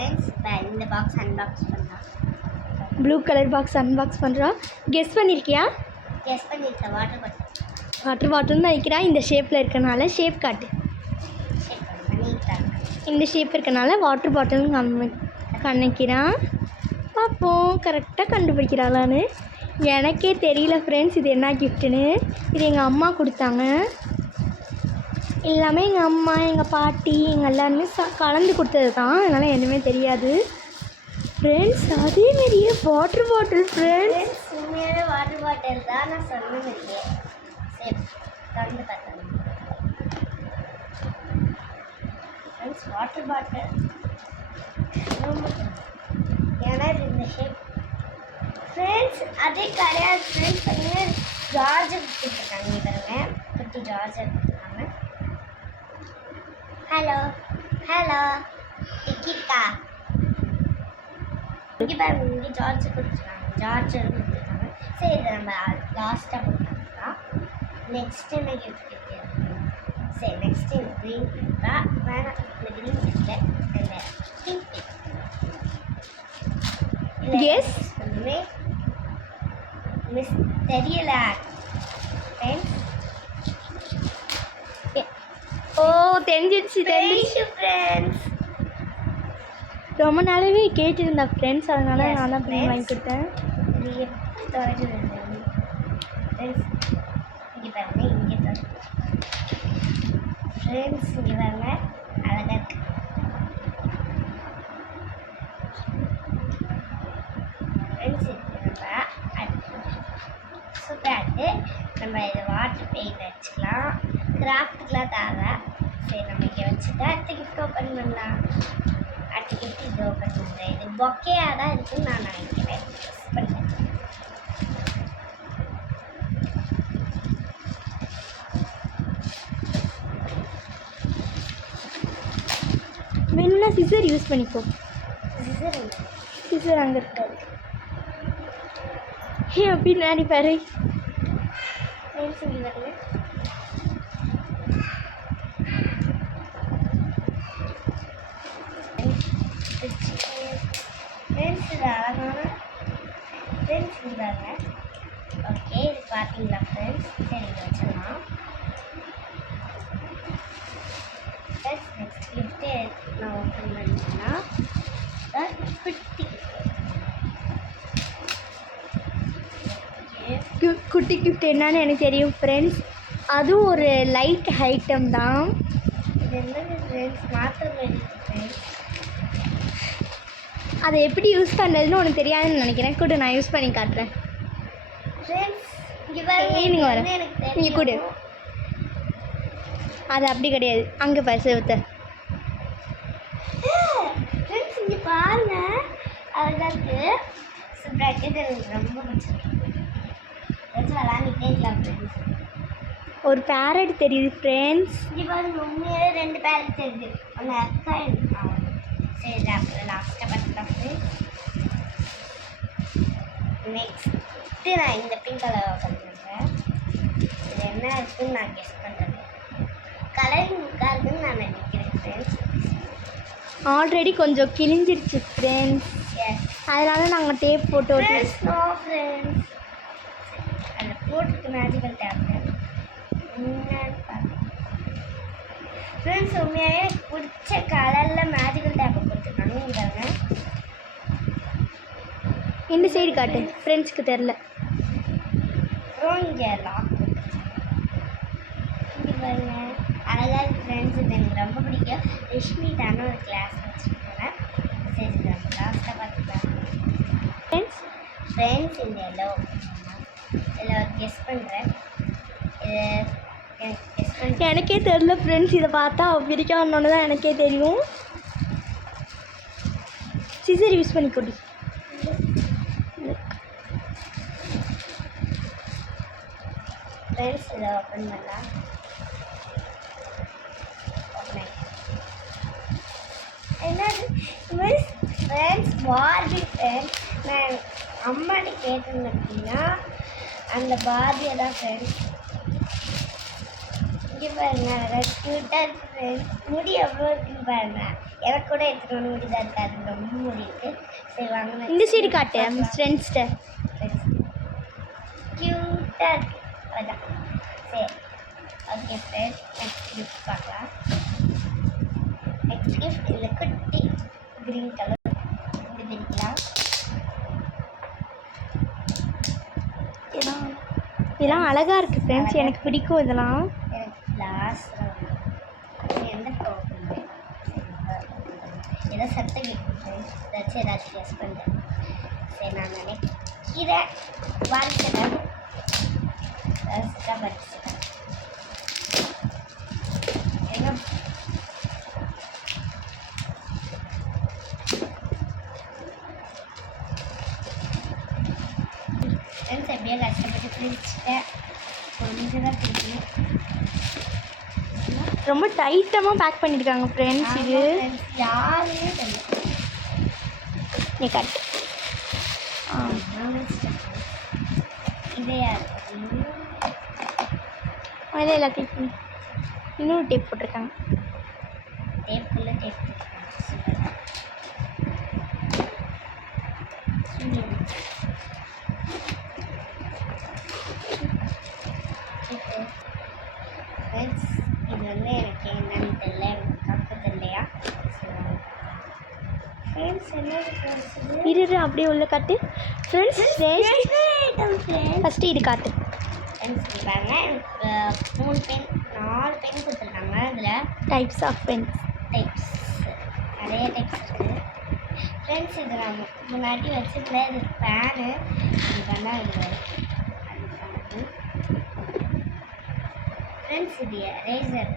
Friends இந்த box unbox பண்ணலாம். Blue colour box unbox பண்ணுறோம். கெஸ் பண்ணியிருக்கியா? கெஸ் பண்ணியிருக்கேன். வாட்டர் பாட்டில் தான் வைக்கிறா. இந்த ஷேப்பில் இருக்கனால ஷேப் காட்டு. இந்த ஷேப் இருக்கனால வாட்டர் பாட்டில் கணக்கிறான். பார்ப்போம் கரெக்டாக கண்டுபிடிக்கிறாளான்னு. எனக்கே தெரியல ஃப்ரெண்ட்ஸ் இது என்ன கிஃப்ட்டுன்னு. இது எங்கள் அம்மா கொடுத்தாங்க. எல்லாமே எங்கள் அம்மா, எங்கள் பாட்டி, எங்கள் எல்லாருமே கலந்து கொடுத்தது தான். அதனால் எதுவுமே தெரியாது ஃப்ரெண்ட்ஸ். அதேமாரியே வாட்டர் பாட்டில் ஃப்ரெண்ட்ஸ். உண்மையான வாட்டர் பாட்டில் தான் நான் சொன்னது. சரி கலந்து பார்த்தேன் ஃப்ரெண்ட்ஸ். வாட்டர் பாட்டில் ஏன்னா இந்த ஷேப் ஃப்ரெண்ட்ஸ் அதே கிடையாது ஃப்ரெண்ட்ஸ். பார்த்தீங்கன்னா ஜார்ஜர் கொடுத்துருக்காங்க. பாருங்க குட்டி ஜார்ஜர் கொடுத்துருக்காங்க. ஹலோ ஹலோ டிக்கிட்டா இங்கே பாருங்க. இங்கே ஜார்ஜர் கொடுத்துருக்காங்க. சரி இதை நம்ம லாஸ்ட்டாக கொடுத்துருக்கலாம். நெக்ஸ்ட் என்ன கிஃப்ட் இருக்குது? சரி நெக்ஸ்ட் இந்த க்ரீன் கிஃப்டா வேணாம். இந்த க்ரீன் கிஃப்டில் இந்த பிங்க் கிஃப்ட். எஸ் மிஸ் தெரியல ஃப்ரெண்ட்ஸ். ஓ தெரிஞ்சிடுச்சு ஃப்ரெண்ட்ஸ். ரொம்ப நாளாவே கேட்டுருந்தா ஃப்ரெண்ட்ஸ். அதனால நான் தான் பண்ணி வாங்கி கொடுத்தேன். இங்கே பாருங்க. இங்கே ஃப்ரெண்ட்ஸ் இங்கே பாருங்க அழகாக இருக்கு. ஃப்ரெண்ட்ஸ் சூப்பராக நம்ம இதை வாட்டர் பெயிண்ட் வச்சுக்கலாம். கிராஃப்ட்டுக்கெலாம் தேவை. சரி நம்ம இங்கே வச்சுட்டு அடுத்த கிஃப்ட் ஓப்பன் பண்ணலாம். அடுத்த கிஃப்ட் இது ஓப்பன் பண்ணுறேன். இது பொக்கையாக தான் இருக்குன்னு நான் நினைக்கிறேன். பண்ணுறேன். வேணும்னா சிசர் யூஸ் பண்ணிக்கோ. சிசர் அங்கே இருக்காது. பின்னாடி பாரு. இங்கே வரல. ஃப்ரெண்ட்ஸ் இது அழகான ஃப்ரெண்ட்ஸ் இருந்தாங்க. ஓகே இது பார்த்தீங்களா ஃப்ரெண்ட்ஸ்? சரி இங்கே வச்சிடலாம். ஃப்ரெண்ட்ஸ் நெக்ஸ்ட் கிஃப்ட்டு நான் ஓப்பன் பண்ணிட்டேன்னா குட்டி கிஃப்ட் என்னன்னு எனக்கு தெரியும் ஃப்ரெண்ட்ஸ். அதுவும் ஒரு லைட் ஐட்டம் தான். இது என்னது ஃப்ரெண்ட்ஸ்? மாத்திரம் ஃப்ரெண்ட்ஸ். அதை எப்படி யூஸ் பண்ணுறதுன்னு உனக்கு தெரியாதுன்னு நினைக்கிறேன். கூட நான் யூஸ் பண்ணி காட்டுறேன் ஃப்ரெண்ட்ஸ். இங்கே பாருங்க. நீங்கள் வர நீங்கள் கூட. அது அப்படி கிடையாது. அங்கே பாரு செவுத்த. ஃப்ரெண்ட்ஸ் இங்கே பாருங்க அழகாக இருக்குது. சூப்பராக இருக்குது. எனக்கு ரொம்ப பிடிச்சிருக்கு. விளாண்டுட்டே இருக்கலாம் ஃப்ரெண்ட்ஸ். ஒரு பேரட் தெரியுது ஃப்ரெண்ட்ஸ். இங்கே பாருங்க உண்மையாகவே 2 பேரட் தெரியுது. ஒன்று அக்கா எடுக்கலாம். சரி அப்புறம் லாஸ்ட்டாக பார்த்துக்கலாம் ஃப்ரெண்ட்ஸ். நெக்ஸ்ட்டு நான் இந்த பிங்க் கலர் ஓப்பன் பண்ணுறேன். இது என்ன இருக்குதுன்னு நான் கெஸ் பண்ணுறேன். கலரிங் புக்காக இருக்குதுன்னு நான் நினைக்கிறேன் ஃப்ரெண்ட்ஸ். ஆல்ரெடி கொஞ்சம் கிழிஞ்சிருச்சு ஃப்ரெண்ட்ஸ். அதனால நாங்கள் டேப் போட்டு நோ ஃப்ரெண்ட்ஸ். அந்த போட்டுக்கு மேஜிக்கல் டேப்லெட் என்னன்னு பார்க்கலாம் ஃப்ரெண்ட்ஸ். உண்மையாகவே எனக்கு பிடிச்ச கலரில் மேஜிக்கல் டேப்பை கொடுத்துருக்காங்க. இங்கே இந்த சைடு காட்டு ஃப்ரெண்ட்ஸ்க்கு தெரில. அப்புறம் இங்கே லாக் இங்கே பாருங்க அழகாக இருக்குது ஃப்ரெண்ட்ஸ். இது எனக்கு ரொம்ப பிடிக்கும். ரிஷ்மி தானே ஒரு கிளாஸ் வச்சுருக்கேன். சரி நம்ம லாஸ்ட்டாக பார்த்துக்கலாம் ஃப்ரெண்ட்ஸ். இந்த எல்லோ இதில் கெஸ் பண்ணுறேன். எனக்கே தெரில ஃப்ரெண்ட்ஸ். இதை பார்த்தா பிரிக்காமனு தான் எனக்கே தெரியும். சிசர் யூஸ் பண்ணி கொடி. ஃப்ரெண்ட்ஸ் இதை ஓப்பன் பண்ணலாம். என்னது மிஸ் ஃப்ரெண்ட்ஸ் பார்பி ஃப்ரெண்ட்ஸ். நான் அம்மாட்ட கேட்டிருந்தேன் அப்படின்னா அந்த பார்பியை தான் ஃப்ரெண்ட்ஸ். இங்கே பாருங்க அழகாக க்யூட்டாக இருக்குது ஃப்ரெண்ட்ஸ். முடி எவ்வளோ இருக்குன்னு பாருங்க. எனக்கு கூட எடுத்துகிட்டு முடி தான் இருக்காது, ரொம்ப முடி இருக்குது. சரி வாங்க இந்த சைடு காட்டு ஃப்ரெண்ட்ஸ்கிட்ட. க்யூட்டாக இருக்குது அதான். சரி ஓகே ஃப்ரெண்ட்ஸ், நெக்ஸ்ட் கிஃப்ட் பார்க்கலாம். நெக்ஸ்ட் கிஃப்ட் இல்லை குட்டி க்ரீன் கலர் இது பிரிக்கலாம். இதெல்லாம் அழகாக இருக்குது ஃப்ரெண்ட்ஸ், எனக்கு பிடிக்கும் இதெல்லாம். எனக்கு லாஸ்ட் எந்த ப்ராப்ளம் ஏதோ சத்தம் கேட்குது, ஏதாச்சும் கெஸ் பண்ணுறேன். சரி நான் நினைக்கிறேன் வாழ்க்கை படிச்சுட்டேன். எங்க ஃப்ரெண்ட்ஸ் எப்படியோ கஷ்டப்பட்டு பிரிச்சுட்டேன், கொஞ்சம் தான் பிடிக்கணும். ரொம்ப டைட்டமாக பேக் பண்ணியிருக்காங்க ஃப்ரெண்ட்ஸ். இது யாருமே தெரியும். நீ கட்டு. இதே அதில் எல்லாத்தையும் இன்னொரு டேப் போட்டிருக்காங்க. டேப்புக்குள்ளே டேப் ஃப்ரெண்ட்ஸ், இது வந்து எனக்கு என்னன்னு தெரியல, எனக்கு கப்பு தெரியலையா. ஃப்ரெண்ட்ஸ் என்ன இரு அப்படியே உள்ள காட்டு ஃப்ரெண்ட்ஸ். ஃபஸ்ட்டு இது காட்டு ஃப்ரெண்ட்ஸ். பாருங்க எனக்கு 3 பென் 4 பென் கொடுத்துருக்காங்க. அதில் டைப்ஸ் ஆஃப் பென்ஸ் நிறைய டைப்ஸ் இருக்குது ஃப்ரெண்ட்ஸ். இது நான் முன்னாடி வச்சுருந்தேன், இது ஃபேனு. இது வேணால் இது ஃப்ரெண்ட்ஸ். இது எரேசர்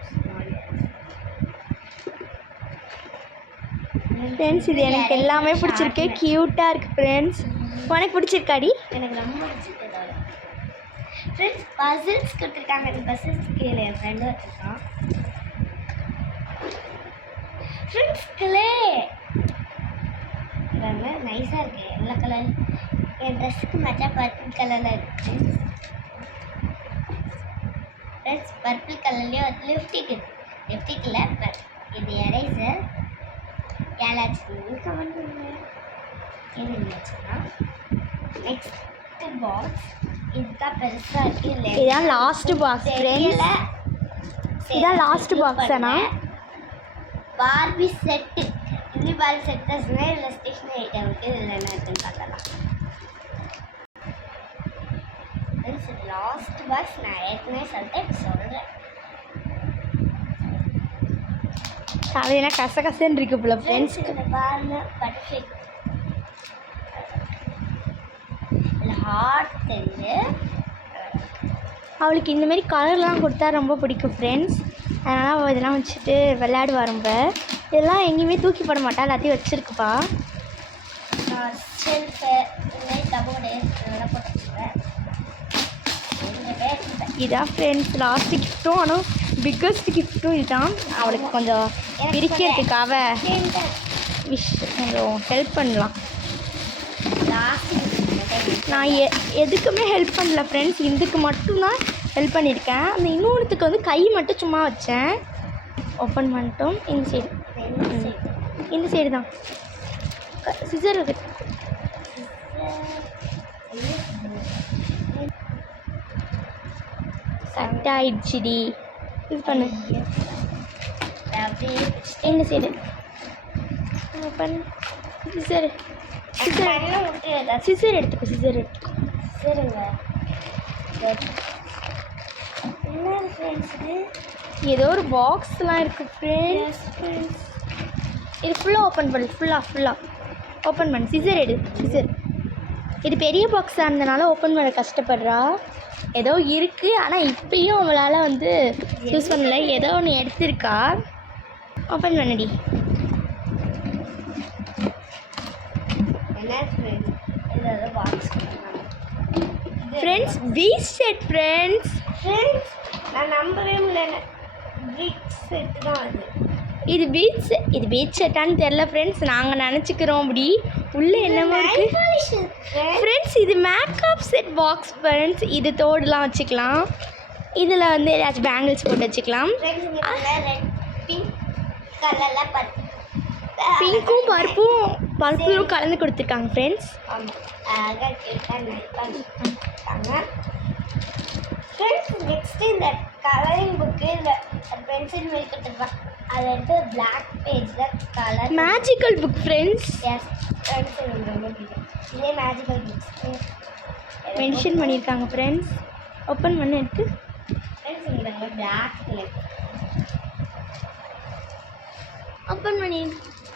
ஃப்ரெண்ட்ஸ். இது எனக்கு எல்லாமே பிடிச்சிருக்கு, க்யூட்டாக இருக்குது ஃப்ரெண்ட்ஸ். உனக்கு பிடிச்சிருக்காடி? எனக்கு ரொம்ப பிடிச்சிருக்கு. ஃப்ரெண்ட்ஸ் பசில்ஸ் கொடுத்துருக்காங்க. இந்த பசில்ஸ் கீழே என் ஃப்ரெண்டு வச்சுருக்கான். ஃப்ரெண்ட்ஸ் கிளே நைஸாக இருக்குது, எல்லோ கலர். என் ட்ரெஸ்ஸுக்கு மேட்சாக பர்பிள் கலரில் இருக்குது ஃப்ரெண்ட்ஸ். பர்பிள் கலர்லேயே வந்து லிப்டிக் இல்லை, இது எரேசர். யாராச்சும் கமெண்ட் பண்ணுங்க இது இல்லைச்சுன்னா. நெக்ஸ்ட் பாக்ஸ் இதுதான் பெருசாக இருக்குது. இதுதான் லாஸ்ட் பாக்ஸ் ஃப்ரெண்ட்ஸ். இதான் லாஸ்ட் பாக்ஸ். ஆனால் பார்பி செட்டு, இது பார்பி செட் தான் சொன்னேன். இதில் ஸ்டேஷனரி ஐட்டம் இருக்குது. இதில் என்ன இருக்குன்னு பார்க்கலாம். ஃப்ரெண்ட்ஸ் இது லாஸ்ட் பாக்ஸ். நான் ஏற்கனவே சொல்கிறேன். தலையில கசகசன்னு இருக்கு போல ஃப்ரெண்ட்ஸ். இதில் பாருங்க பட்டர்ஃப்ளை இதில் ஹார்ட் தெரியுது. அவளுக்கு இந்தமாரி கலர்லாம் கொடுத்தா ரொம்ப பிடிக்கும் ஃப்ரெண்ட்ஸ். அதனால் அவள் இதெல்லாம் வச்சுட்டு விளையாடுவா ரொம்ப. இதெல்லாம் எங்கேயுமே தூக்கி போட மாட்டா, எல்லாத்தையும் வச்சுருக்குப்பா. ஷெல்ஃபு இதுமாரி கபோர்டு இதெல்லாம் போட்டு வச்சுருவேன். இதான் ஃப்ரெண்ட்ஸ் லாஸ்ட்டு கிஃப்ட்டும். ஆனால் பிக்கஸ்ட் கிஃப்ட்டும் இதுதான். அவளுக்கு கொஞ்சம் பிரிக்கிறதுக்காக விஷ் கொஞ்சம் ஹெல்ப் பண்ணலாம். நான் எதுக்குமே ஹெல்ப் பண்ணல ஃப்ரெண்ட்ஸ், இதுக்கு மட்டும்தான் ஹெல்ப் பண்ணியிருக்கேன். அந்த இன்னொன்றுத்துக்கு வந்து கை மட்டும் சும்மா வச்சேன், ஓப்பன் பண்ணிட்டோம். இந்த சைடு தான் சிசர் இருக்கு. கட் ஆயிடுச்சுடி, இது பண்ணு. இந்த சைடு ஓப்பன். சிசர் எடுத்துக்கோ. சரிங்க. என்ன ஃப்ரெண்ட்ஸ் ஏதோ ஒரு பாக்ஸ்லாம் இருக்குது ஃப்ரெண்ட்ஸ். இது ஃபுல்லாக ஓப்பன் பண்ணு. ஃபுல்லாக ஓப்பன் பண்ணு. சிசர் எடு. இது பெரிய பாக்ஸாக இருந்தனால ஓப்பன் பண்ண கஷ்டப்படுறா. ஏதோ இருக்குது, ஆனால் இப்பயும் அவளால் வந்து யூஸ் பண்ணல. ஏதோ ஒன்று எடுத்திருக்கா. ஓப்பன் பண்ணடி. ஃப்ரெண்ட்ஸ் பீச் செட் ஃப்ரெண்ட்ஸ். நான் நம்பவே முடியல. பீச் செட் தான் அது. இது பீச் செட்டான்னு தெரில ஃப்ரெண்ட்ஸ், நாங்கள் நினச்சிக்கிறோம். அப்படி உள்ளே என்னமோ இருக்குது ஃப்ரெண்ட்ஸ். இது மேக்கப் செட் பாக்ஸ் ஃப்ரெண்ட்ஸ். இது தோடுலாம் வச்சுக்கலாம். இதில் வந்து ஏதாச்சும் பேங்கிள்ஸ் போட்டு வச்சுக்கலாம். ரெட் பிங்க் கலரில் பிங்க்கும் பருப்பும் கலந்து கொடுத்துருக்காங்க ஃப்ரெண்ட்ஸ். ஆமாம், அழகாக கேட்டால் பண்ணிட்டாங்க ஃப்ரெண்ட்ஸ். நெக்ஸ்ட்டு இந்த கலரிங் புக்கு இந்த பென்சில் மாதிரி கொடுத்துருப்பாங்க. அதை எடுத்து பிளாக் பேஜில் colour magical book friends. S friends, எனக்கு ரொம்ப பிடிக்கும். இதே மேஜிக்கல் புக்ஸ் மென்ஷன் பண்ணியிருக்காங்க ஃப்ரெண்ட்ஸ். ஓப்பன் பண்ணி எடுத்து ஃப்ரெண்ட்ஸ் இங்கே பிளாக் கலர்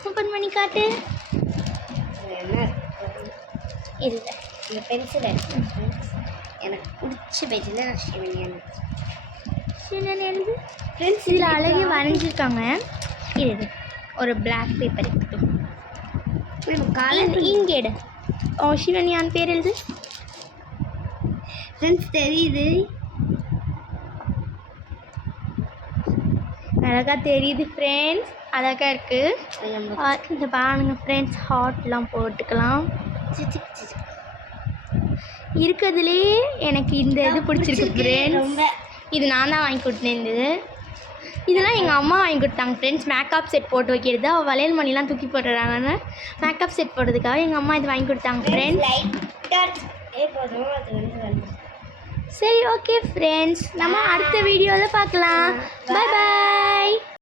ஓப்பன் பண்ணி காட்டு. என்ன இது இந்த பென்சில் ஃப்ரெண்ட்ஸ் எனக்கு பிடிச்ச பேஜில் நான் சின்ன எழுது ஃப்ரெண்ட்ஸ். இதில் அழகே வரைஞ்சிருக்காங்க. இது ஒரு பிளாக் பேப்பர் எடுத்துட்டோம். கலர் இங்கே எடு. சிவன்யான் பேர் எழுது ஃப்ரெண்ட்ஸ். தெரியுது, அழகாக தெரியுது ஃப்ரெண்ட்ஸ். அழகாக இருக்குது. இந்த பாருங்க ஃப்ரெண்ட்ஸ், ஹார்ட்லாம் போட்டுக்கலாம். இருக்கிறதுலே எனக்கு இந்த இது பிடிச்சிருக்கு ஃப்ரெண்ட்ஸ். ரொம்ப. இது நான் தான் வாங்கி கொடுத்தேன். இதெல்லாம் எங்கள் அம்மா வாங்கி கொடுத்தாங்க ஃப்ரெண்ட்ஸ். மேக்கப் செட் போட்டு வைக்கிறது. அவள் வளையல் மணிலாம் தூக்கி போட்டுறாங்கன்னு மேக்கப் செட் போடுறதுக்காக எங்கள் அம்மா இது வாங்கி கொடுத்தாங்க ஃப்ரெண்ட்ஸ். போதும், அது வந்து சரி, ஓகே ஃப்ரெண்ட்ஸ், நம்ம அடுத்த வீடியோவில் பார்க்கலாம். பாய் பாய்.